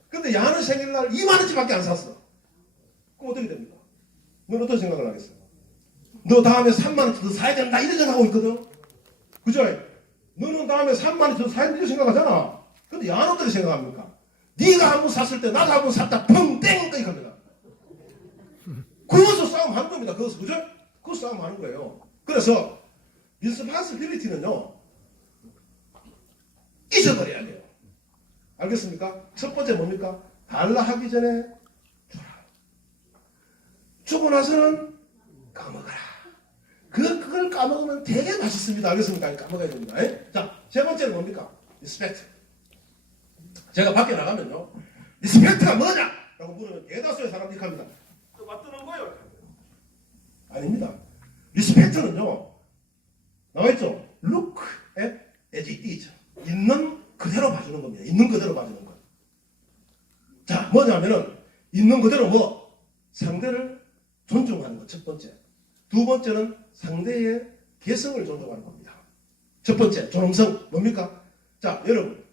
근데 야는 생일날 2만 원치밖에 안 샀어. 그럼 어떻게 됩니까? 넌 어떤 생각을 하겠어? 너 다음에 3만 원치 더 사야 된다 이런 생각하고 있거든. 그죠? 너는 다음에 3만 원치 더 사야 된다 생각하잖아. 근데 야는 어떻게 생각합니까? 네가 한 번 샀을 때 나도 한 번 샀다 펑땡 이렇게 합니다. 그것서 싸움하는 겁니다. 그것서 그죠? 그 싸움하는 거예요. 그래서 리스폰시빌리티는요 잊어버려야 돼요. 알겠습니까? 첫 번째 뭡니까? 달라 하기 전에 줘라. 주고 나서는 까먹어라. 그걸 까먹으면 되게 맛있습니다. 알겠습니까? 까먹어야 됩니다. 자, 세 번째는 뭡니까? 리스펙트. 제가 밖에 나가면요 리스펙트가 뭐냐? 라고 물으면 대다수의 사람들이 합니다. 또 맞드는 거예요? 아닙니다. 리스펙트는요 나와있죠? Look at as it is. 있는 그대로 봐주는 겁니다. 있는 그대로 봐주는 것. 자, 뭐냐면은 있는 그대로 뭐? 상대를 존중하는 것 첫 번째. 두 번째는 상대의 개성을 존중하는 겁니다. 첫 번째 존엄성 뭡니까? 자, 여러분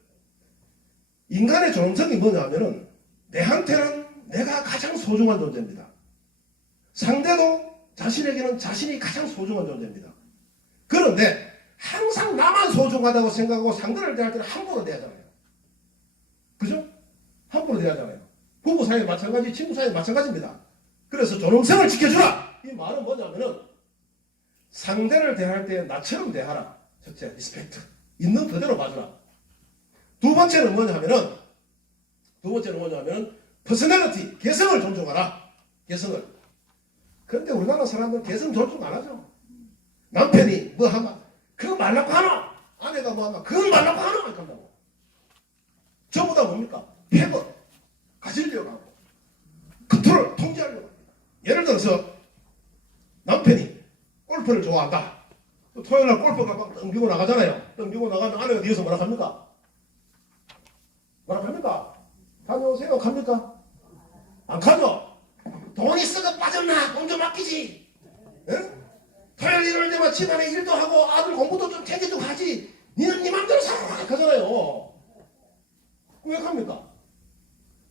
인간의 존엄성이 뭐냐면은 내한테는 내가 가장 소중한 존재입니다. 상대도 자신에게는 자신이 가장 소중한 존재입니다. 그런데 항상 나만 소중하다고 생각하고 상대를 대할 때는 함부로 대하잖아요. 그죠? 함부로 대하잖아요. 부부 사이에 마찬가지, 친구 사이에 마찬가지입니다. 그래서 존엄성을 지켜주라! 이 말은 뭐냐면은 상대를 대할 때 나처럼 대하라. 첫째, 리스펙트. 있는 그대로 봐주라. 두 번째는 뭐냐면은 퍼스널리티, 개성을 존중하라. 개성을. 그런데 우리나라 사람들은 개성 존중 안 하죠. 남편이 뭐 하면 그거 말라고 하나? 아내가 뭐 하면 그건 말라고 하나? 이렇게 한다고. 전부 다 뭡니까? 팩을 가지려고 하고 컨트롤 통제하려고 합니다. 예를 들어서 남편이 골프를 좋아한다. 또 토요일날 골프가 막 땡기고 나가잖아요. 땡기고 나가면 아내가 뒤에서 뭐라 합니까? 뭐라 합니까? 다녀오세요. 갑니까? 안 가죠? 돈 있어가 빠졌나? 돈 좀 아끼지. 응? 토요일 일요일 되면 집안에 일도 하고 아들 공부도 좀 챙겨주고 하지. 니는 니 맘대로 살아 하잖아요. 왜 갑니까?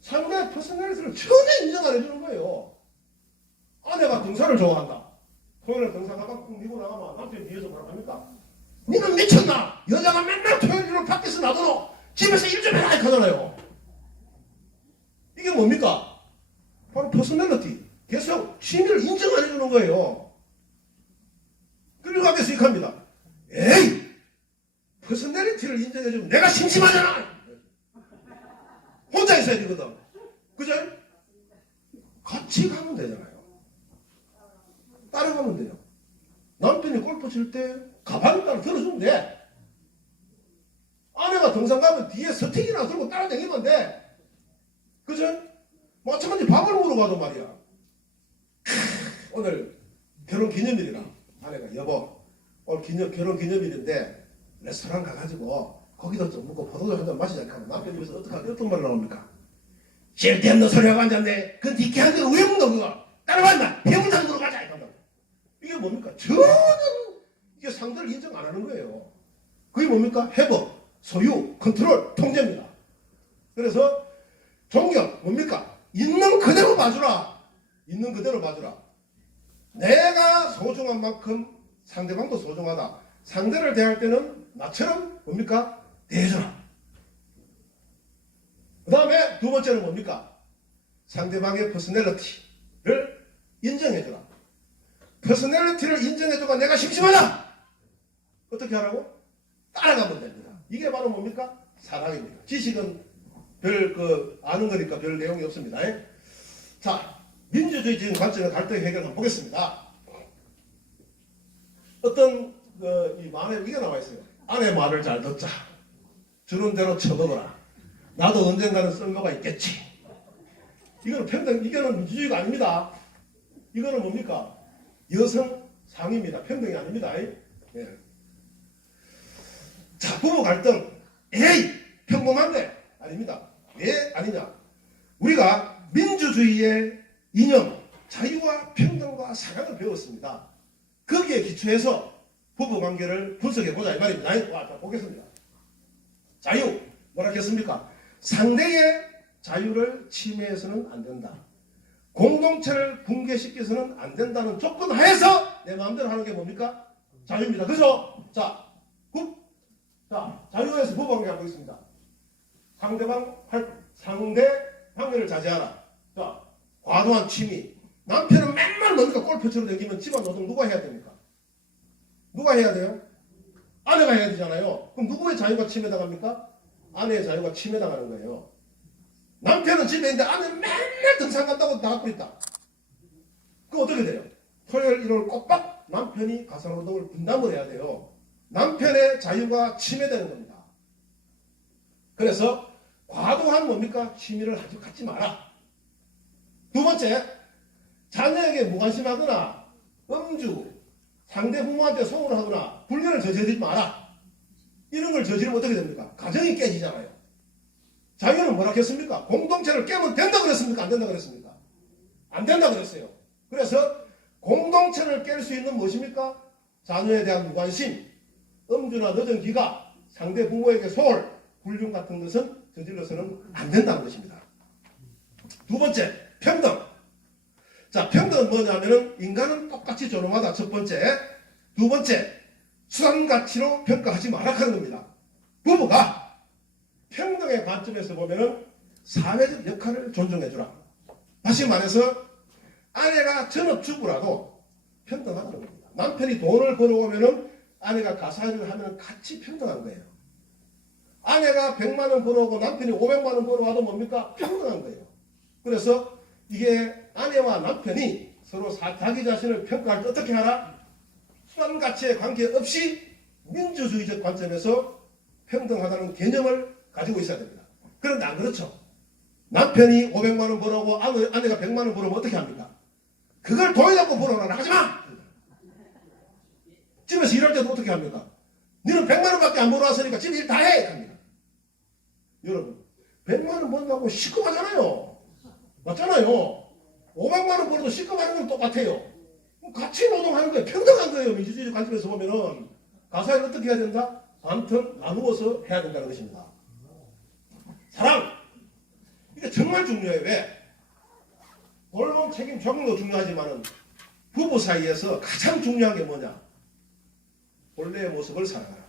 상대의 퍼스널리티를 전혀 인정 안 해주는 거예요. 아내가 등산을 좋아한다. 토요일에 등산 가방 꾹 밀고 나가면 남편이 뒤에서 뭐라 합니까? 니는 미쳤나? 여자가 맨날 토요일 일요일 밖에서 놔둬 집에서 일 좀 해라 하잖아요. 이게 뭡니까? 바로 퍼스널리티, 개성, 취미를 인정 안 해주는 거예요. 그리고 하게 수익합니다. 에이! 퍼스널리티를 인정해주면 내가 심심하잖아! 혼자 있어야 되거든. 그죠? 같이 가면 되잖아요. 따라가면 돼요. 남편이 골프 칠 때 가방을 따라 들어주면 돼. 아내가 등산 가면 뒤에 스틱이나 들고 따라다니면 돼. 그죠? 마찬가지 밥을 먹으러 가도 말이야. 오늘 결혼 기념일이라 아내가 여보 오늘 결혼 기념일인데 레스토랑 가가지고 거기도 좀 먹고 포도주 한잔 마시자 하면 남편이 그래서 어떤 말을 나옵니까? 쓸데없는 소리하고 앉았네. 그 니케한 데가 왜 먹노 그거? 따라간다. 해물탕 으로 가자. 이게 뭡니까? 전혀 이게 상대를 인정 안 하는 거예요. 그게 뭡니까? 해법, 소유, 컨트롤, 통제입니다. 그래서 존경 뭡니까? 있는 그대로 봐주라. 있는 그대로 봐주라. 내가 소중한 만큼 상대방도 소중하다. 상대를 대할 때는 나처럼 뭡니까? 대해줘라. 그 다음에 두 번째는 뭡니까? 상대방의 퍼스널리티를 인정해주라. 퍼스널리티를 인정해주고 내가 심심하다. 어떻게 하라고? 따라가면 됩니다. 이게 바로 뭡니까? 사랑입니다. 지식은 아는 거니까 별 내용이 없습니다. 자, 민주주의적인 관점의 갈등 해결 한번 보겠습니다. 어떤 이 말에 이게 나와 있어요. 아내 말을 잘 듣자. 주는 대로 쳐먹어라. 나도 언젠가는 쓸모가 있겠지. 이거는 평등, 이거는 민주주의가 아닙니다. 이거는 뭡니까? 여성 상입니다. 평등이 아닙니다. 예. 자, 부부 갈등. 에이! 평범한데? 아닙니다. 왜 아니냐? 우리가 민주주의의 이념, 자유와 평등과 사랑을 배웠습니다. 거기에 기초해서 부부관계를 분석해보자 이 말입니다. 와, 자, 보겠습니다. 자유, 뭐라 했습니까? 상대의 자유를 침해해서는 안 된다. 공동체를 붕괴시켜서는 안 된다는 조건 하에서 내 마음대로 하는 게 뭡니까? 자유입니다. 그죠? 자, 자유에서 부부관계 하고 있습니다. 상대 관계를 자제하라. 자, 과도한 취미. 남편은 맨날 뭡니까? 골프처럼 다니면 집안 노동 누가 해야 됩니까? 누가 해야 돼요? 아내가 해야 되잖아요. 그럼 누구의 자유가 침해당합니까? 아내의 자유가 침해당하는 거예요. 남편은 집에 있는데 아내는 맨날 등산 간다고 나가고 있다. 그럼 어떻게 돼요? 토요일, 일요일 꼬박 남편이 가사노동을 분담을 해야 돼요. 남편의 자유가 침해되는 겁니다. 그래서 과도한 뭡니까? 취미를 갖지 마라. 두 번째, 자녀에게 무관심하거나 음주, 상대 부모한테 소홀을 하거나 불륜을 저지르지 마라. 이런 걸 저지르면 어떻게 됩니까? 가정이 깨지잖아요. 자유는 뭐라 했습니까? 공동체를 깨면 된다 그랬습니까? 안 된다 그랬습니까? 안 된다 그랬어요. 그래서 공동체를 깰 수 있는 무엇입니까? 자녀에 대한 무관심, 음주나 늦은 기가, 상대 부모에게 소홀, 불륜 같은 것은 저질러서는 안 된다는 것입니다. 두 번째, 평등. 자, 평등은 뭐냐면은 인간은 똑같이 존엄하다. 첫 번째. 두 번째, 수단 가치로 평가하지 말라 하는 겁니다. 부부가 평등의 관점에서 보면은 사회적 역할을 존중해주라. 다시 말해서 아내가 전업주부라도 평등하다는 겁니다. 남편이 돈을 벌어오면은 아내가 가사일을 하면 같이 평등한 거예요. 아내가 100만 원 벌어오고 남편이 500만 원 벌어와도 뭡니까? 평등한 거예요. 그래서 이게 아내와 남편이 서로 자기 자신을 평가할 때 어떻게 하라? 수단 가치에 관계없이 민주주의적 관점에서 평등하다는 개념을 가지고 있어야 됩니다. 그런데 안 그렇죠. 남편이 500만 원 벌어오고 아내가 100만 원 벌어오면 어떻게 합니까? 그걸 돈이 잡고 벌어오라 하지 마! 집에서 일할 때도 어떻게 합니까? 너는 100만 원밖에 안 벌어왔으니까 집에 일 다 해! 합니다. 여러분, 100만 원 번다고 시급하잖아요. 맞잖아요. 500만 원 벌어도 시급하는 건 똑같아요. 같이 노동하는 거예요. 평등한 거예요. 민주주의적 관점에서 보면은. 가사를 어떻게 해야 된다? 반틈 나누어서 해야 된다는 것입니다. 사랑. 이게 정말 중요해요. 왜? 돌봄 책임 적응도 중요하지만은 부부 사이에서 가장 중요한 게 뭐냐? 본래의 모습을 사랑하라.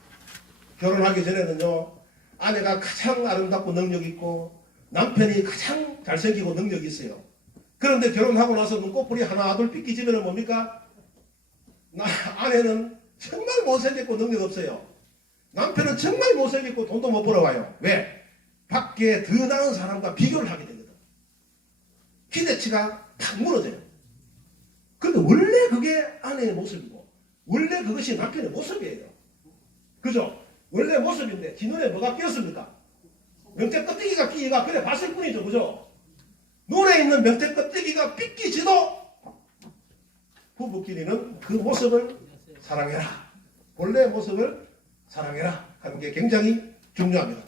결혼하기 전에는요, 아내가 가장 아름답고 능력 있고 남편이 가장 잘생기고 능력이 있어요. 그런데 결혼하고 나서 눈꺼풀이 하나 둘 삐끼지면 뭡니까? 아내는 정말 못생겼고 능력 없어요. 남편은 정말 못생겼고 돈도 못 벌어와요. 왜? 밖에 더 나은 사람과 비교를 하게 되거든. 기대치가 탁 무너져요. 그런데 원래 그게 아내의 모습이고 원래 그것이 남편의 모습이에요. 그죠? 원래 모습인데 지 눈에 뭐가 끼었습니까? 명태 껍데기가 끼기가 그래 봤을 뿐이죠. 그죠? 눈에 있는 명태 껍데기가 삐끼지도 부부끼리는 그 모습을 사랑해라. 본래의 모습을 사랑해라 하는 게 굉장히 중요합니다.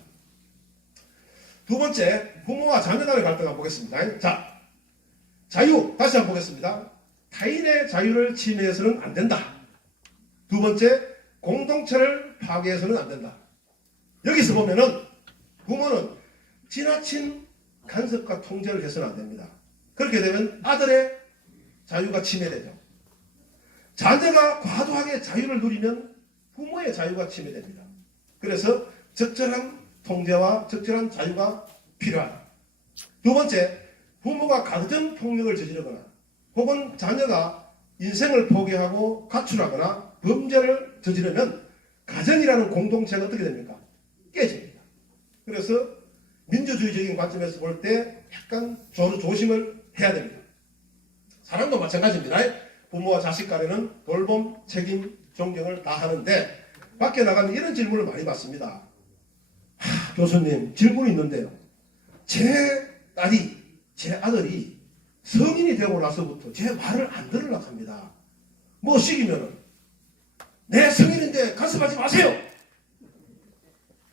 두 번째, 부모와 자녀 간의 갈등 한번 보겠습니다. 자, 자유 다시 한번 보겠습니다. 타인의 자유를 침해해서는 안 된다. 두 번째, 공동체를 파괴해서는 안 된다. 여기서 보면은 부모는 지나친 간섭과 통제를 해서는 안 됩니다. 그렇게 되면 아들의 자유가 침해되죠. 자녀가 과도하게 자유를 누리면 부모의 자유가 침해됩니다. 그래서 적절한 통제와 적절한 자유가 필요하다. 두 번째, 부모가 가정 폭력을 저지르거나 혹은 자녀가 인생을 포기하고 가출하거나 범죄를 저지르면 가정이라는 공동체가 어떻게 됩니까? 깨집니다. 그래서 민주주의적인 관점에서 볼 때 약간 조심을 해야 됩니다. 사랑도 마찬가지입니다. 부모와 자식 간에는 돌봄, 책임, 존경을 다 하는데 밖에 나가면 이런 질문을 많이 받습니다. 교수님, 질문이 있는데요. 제 딸이, 제 아들이 성인이 되고 나서부터 제 말을 안 들으려고 합니다. 뭐 시키면은 내 성인인데 간섭하지 마세요.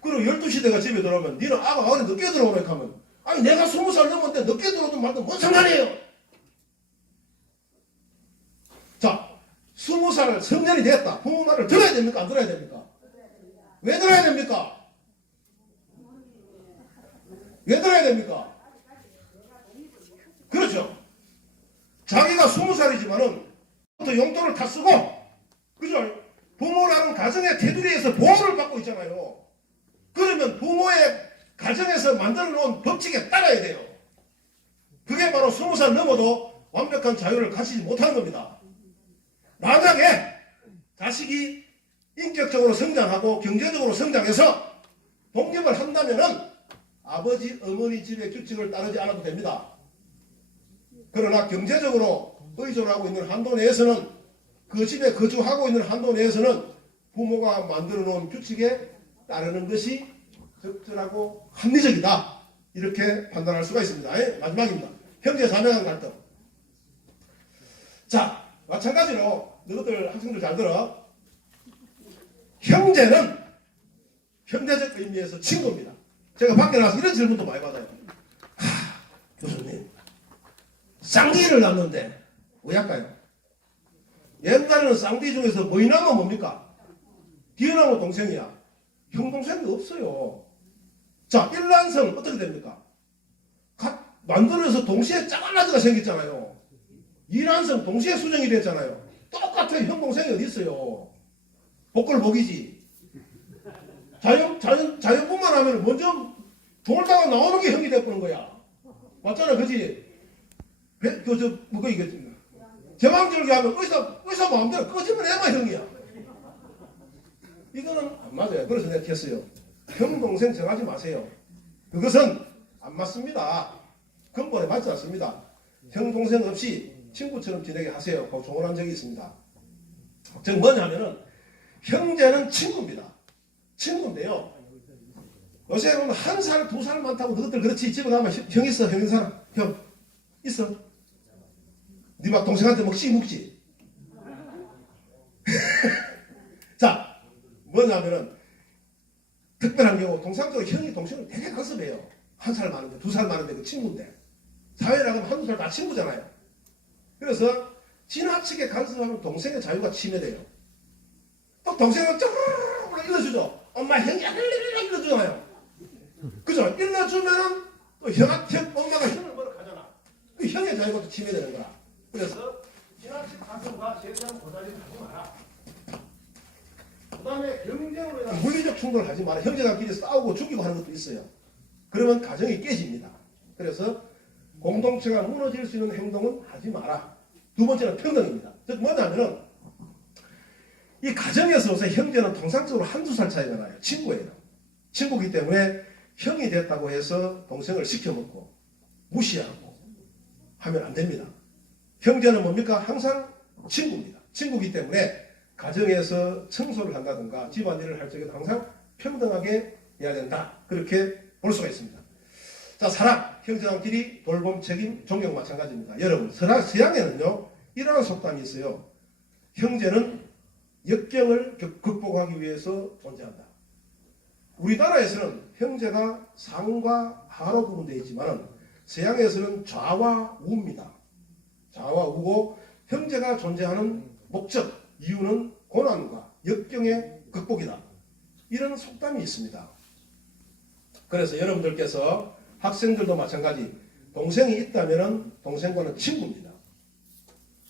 그리고 12시 내가 집에 들어오면 니는 아가 어디 늦게 들어오네 하면 아니 내가 20살 넘었는데 늦게 들어도 말도 뭔 상관이에요. 자, 20살 성년이 됐다. 부모 말을 들어야 됩니까? 안 들어야 됩니까? 왜 들어야 됩니까? 왜 들어야 됩니까? 그렇죠. 자기가 20살이지만은 용돈을 다 쓰고, 그죠? 부모라는 가정의 테두리에서 보호를 받고 있잖아요. 그러면 부모의 가정에서 만들어 놓은 법칙에 따라야 돼요. 그게 바로 20살 넘어도 완벽한 자유를 가지지 못하는 겁니다. 만약에 자식이 인격적으로 성장하고 경제적으로 성장해서 독립을 한다면은 아버지, 어머니 집의 규칙을 따르지 않아도 됩니다. 그러나 경제적으로 의존하고 있는 한도 내에서는, 그 집에 거주하고 있는 한도 내에서는 부모가 만들어 놓은 규칙에 따르는 것이 적절하고 합리적이다. 이렇게 판단할 수가 있습니다. 마지막입니다. 형제 자매 간 갈등. 자, 마찬가지로 너희들 학생들 잘 들어. 형제는 현대적 의미에서 친구입니다. 제가 밖에 나가서 이런 질문도 많이 받아요. 교수님, 쌍둥이를 낳는데 왜 할까요? 옛날에는 쌍둥이 중에서 뭐이 나면 뭡니까? 뒤에나면 동생이야. 형 동생이 없어요. 자, 일란성 어떻게 됩니까? 각 만들어서 동시에 짜갈라지가 생겼잖아요. 이란성 동시에 수정이 됐잖아요. 똑같은 형 동생이 어디 있어요? 복골복이지. 자연분만 하면 먼저 돌다가 나오는 게 형이 돼버린 거야. 맞잖아, 그지? 이게 제왕절개 하면 의사 마음대로 꺼지면 애만 형이야. 이거는 안 맞아요. 그래서 내가 했어요. 형 동생 정하지 마세요. 그것은 안 맞습니다. 근본에 맞지 않습니다. 형 동생 없이 친구처럼 지내게 하세요. 하고 조언한 적이 있습니다. 즉 뭐냐면은 형제는 친구입니다. 친구인데요. 요새 보면 1살, 2살 많다고 너희들 그렇지. 집에 가면 형 있어. 형 있는 사람. 형 있어. 네 막 동생한테 묵지. 자, 뭐냐면은 특별한 경우 통상적으로 형이 동생을 되게 간섭해요. 1살 많은데 2살 많은데 그 친구인데 사회 나가면 1~2살 다 친구잖아요. 그래서 지나치게 간섭하면 동생의 자유가 침해돼요. 또 동생은 쫙 일러주죠. 엄마 형이 일러주잖아요. 그죠? 일러주면은 또 엄마가 형을 뭐라 하잖아. 그 형의 자유가 또 침해되는 거야. 그래서 지나치게 간섭과 세대한 고자리를 하지 마라. 그 다음에 경쟁으로 인한 물리적 충돌을 하지 마라. 형제간끼리 싸우고 죽이고 하는 것도 있어요. 그러면 가정이 깨집니다. 그래서 공동체가 무너질 수 있는 행동은 하지 마라. 두 번째는 평등입니다. 즉 뭐냐면은 이 가정에서 형제는 통상적으로 1~2살 차이가 나요. 친구예요. 친구이기 때문에 형이 됐다고 해서 동생을 시켜먹고 무시하고 하면 안 됩니다. 형제는 뭡니까? 항상 친구입니다. 친구이기 때문에 가정에서 청소를 한다든가 집안일을 할 적에도 항상 평등하게 해야 된다. 그렇게 볼 수가 있습니다. 자, 사랑, 형제간끼리 돌봄, 책임, 존경 마찬가지입니다. 여러분, 서양에는요 이러한 속담이 있어요. 형제는 역경을 극복하기 위해서 존재한다. 우리나라에서는 형제가 상과 하로 구분되어 있지만 서양에서는 좌와 우입니다. 좌와 우고 형제가 존재하는 목적, 이유는 고난과 역경의 극복이다. 이런 속담이 있습니다. 그래서 여러분들께서 학생들도 마찬가지 동생이 있다면 동생과는 친구입니다.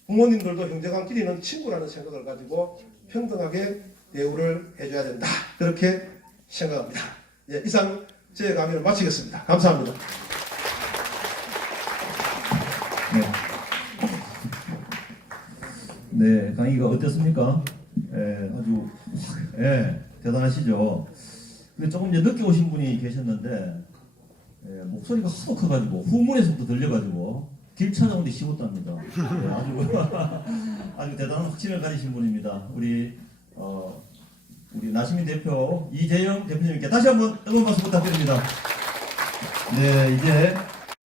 부모님들도 형제간끼리는 친구라는 생각을 가지고 평등하게 대우를 해줘야 된다. 그렇게 생각합니다. 예, 이상 제 강의를 마치겠습니다. 감사합니다. 네, 강의가 어땠습니까? 아주 대단하시죠. 근데 조금 이제 늦게 오신 분이 계셨는데 목소리가 하도 커가지고 후문에서부터 들려가지고 길 찾아오는데 쉬웠답니다. 아주 대단한 확신을 가지신 분입니다. 우리 나시민 대표 이재영 대표님께 다시 한번 뜨거운 박수 부탁드립니다. 네, 이제